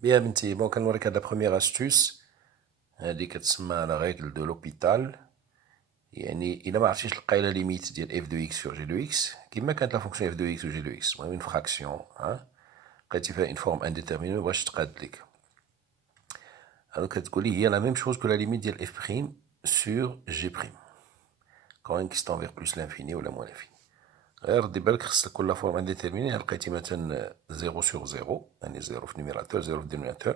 Bien, Binti, bon, quand on regarde la première astuce, هذه كتسمى la règle de l'hôpital. يعني إلا ما عرفتيش تلقاي لا ليميت ديال f de x sur g de x كيما كانت لا فونكسيون f de x و g de x المهم اون فراكسيون لقيتي فيها اون فورم انديتيرميني مبغاش تقاد لك هادو كتقولي هي لا ميم شوز كو لا ليميت ديال f prime sur g prime كون x تون فيغ بلوس لانفيني ولا موان لانفيني غير دي بالك خصك كل فورم انديتيرميني لقيتي مثلا 0 sur 0 يعني 0 في النيميراتور 0 في الدينوميناتور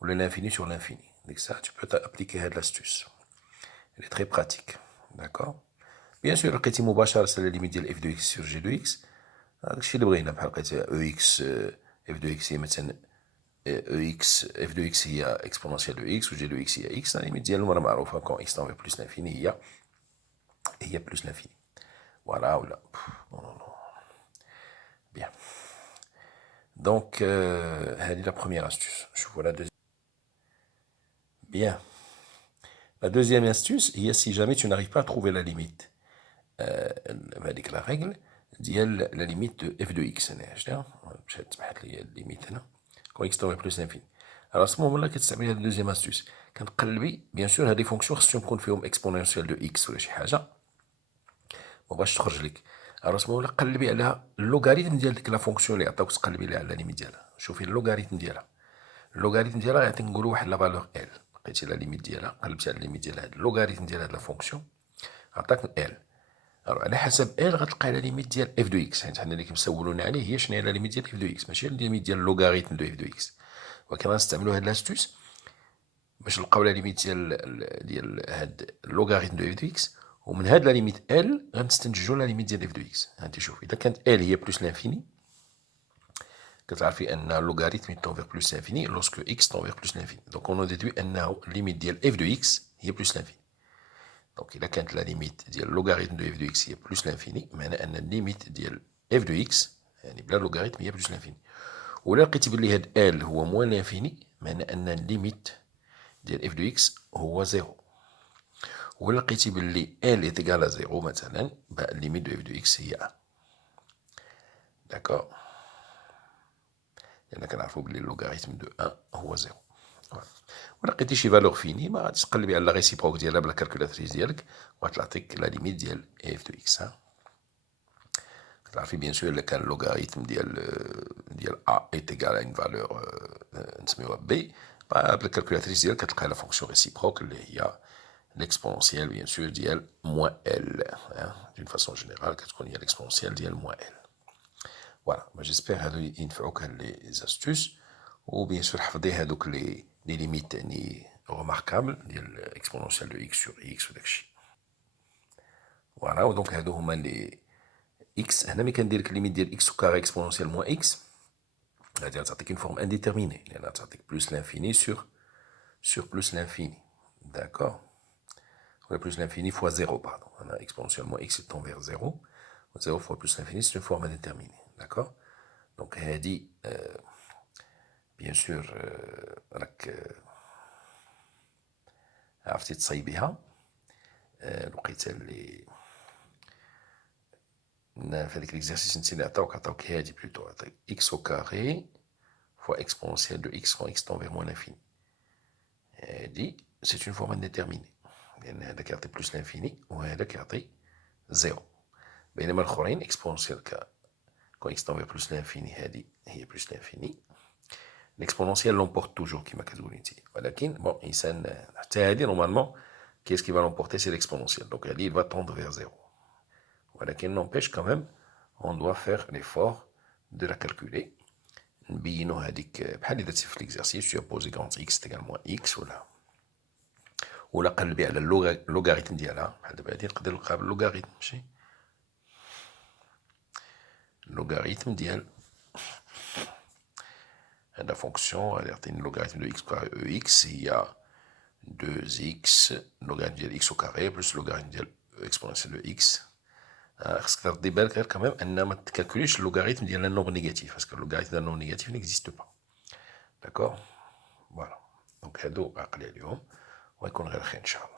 ولا l'infini sur l'infini. Donc ça, tu peux appliquer cette astuce. Elle est très pratique. D'accord. Bien sûr, لقيتي مباشرة c'est la limite ديال f de x sur g de x. هذاك الشيء اللي بغينا بحال لقيتي ex f de x هي مثلا ex f de x هي exponentielle de x و g de x هي x. La limite ديالهم راه معروفة quand x tend vers plus l'infini هي plus l'infini. Voilà ou là. Non, non, non. Bien. Donc, هذه la première astuce. Je vois la deuxième. Bien. La deuxième astuce, si jamais tu n'arrives pas à trouver la limite, avec la règle, la limite de f de x, quand x tend vers plus l'infini. Alors à ce moment-là, qu'est-ce que la deuxième astuce? Quand bien sûr, il y a des fonctions qui sont exponentielles de x ou de حاجة ما باش تخرج لك. Alors à ce moment-là, قلبي على اللوغاريتم ديال ديك لا فونكسيون اللي عطاوك تقلبي على لا ليميت ديالها. شوفي اللوغاريتم ديالها. اللوغاريتم ديالها غادي نقولوا واحد لا فالور ال. لقيتي لا ليميت ديالها قلبتي على الليميت ديال هاد اللوغاريتم ديال هاد لا فونكسيون عطاك ال. alors على حسب ال غتلقاي لا ليميت ديال اف دو اكس حيت حنا اللي كنسولوني عليه هي شنو هي لا ليميت ديال اف دو اكس ماشي لا ليميت ديال اللوغاريتم دو اف دو اكس. ولكن غنستعملوا هاد لاستوس باش نلقاو لا ليميت ديال هاد اللوغاريتم دو اف دو اكس ومن هاد لا ليميت ال غنستنتجوا لا ليميت ديال اف دو اكس. هانتي شوف اذا كانت ال هي بلوس لانفيني كتعرفي ان اللوغاريتم تون فيغ بلوس لانفيني لوسكو اكس تون فيغ بلوس لانفيني دونك اون ديدوي انه ليميت ديال اف دو اكس هي بلوس لانفيني. دونك الا كانت لا ليميت ديال اللوغاريتم دو اف دو اكس هي بلوس لانفيني معنى ان الليميت ديال اف دو اكس يعني بلا لوغاريتم هي بلوس لانفيني. ولا لقيتي بلي هاد ال هو موان لانفيني معنى ان الليميت ديال اف دو اكس هو زيرو. ولا لقيتي بلي ال ايتيكال زيرو مثلا الليميت دو اف دو اكس هي 1. داكور لان كنعرفو بلي اللوغاريتم دو 1 هو زيرو. ولا لقيتي شي فالور فيني ما غاديش تقلبي على لا ريسيبروك ديالها بلا كالكولاتريس ديالك وغتعطيك لا ليميت ديال اف دو اكس. كتعرفي بيان سور الا كان اللوغاريتم ديال ا ايتيكال اون فالور نسميوها بي بالكالكولاتريس ديالك كتلقاي لا فونكسيون ريسيبروك اللي هي l'exponentielle bien sûr ديال moins L. D'une façon générale كتكون هي l'exponentielle ديال moins L. Voilà, j'espère هادو ينفعوك هاد لي زاستوس و بيان سور حفظي هادوك لي ليميت يعني remarquable ديال exponentielle de x sur x وداكشي. فوالا ودونك هادو هما لي x. هنا ملي كندير لك ليميت ديال x au carré exponentielle moins x غادي تعطيك une forme indéterminée لأنها تعطيك plus l'infini sur plus l'infini. D'accord. Plus l'infini fois 0, pardon. On a exponentiellement x tend vers 0. 0 fois plus l'infini, c'est une forme indéterminée. D'accord. Donc, elle dit, bien sûr, عرفتي تصايبيها لقيت اللي في هذيك l'exercice انت اللي عطاوك هادي بلوتو عطاك x au carré fois exponentielle de x quand x tend vers moins l'infini. هادي c'est une forme indéterminée لأن هذا كيعطي بلوس لانفيني وهذا كيعطي زيرو. بينما الآخرين اكسبونونسيال كون اكس تون بلوس لانفيني هذه هي بلوس لانفيني. الاكسبونونسيال لومبورت توجور كيما كتقولي انت ولكن بون الانسان حتى هذه نورمالمون كيس كي فا لومبورتي سي الاكسبونونسيال دونك هذه va tendre vers زيرو. ولكن نومبيش كمان اون دوا فيغ ليفور دو لا كالكولي نبينو هذيك بحال اللي درتي في ليكزارسيس تو بوزي كونت اكس تيغال موان اكس ولا قلبي على اللوغاريتم ديالها بحال دابا هادي نقدر نلقاها باللوغاريتم ماشي اللوغاريتم ديال هاد لا فونكسيون غادي يعطيني اللوغاريتم دو اكس كاري او اكس هي 2x اللوغاريتم ديال اكس او كاري بلس اللوغاريتم ديال اكسبونونسيال دو اكس. خاصك تردي بالك غير كمام ان ما تكالكوليش اللوغاريتم ديال النومبر نيجاتيف باسكو اللوغاريتم ديال النومبر نيجاتيف نيكزيست با. داكور فوالا دونك هادو عقلي عليهم ويكون غير خير ان شاء الله.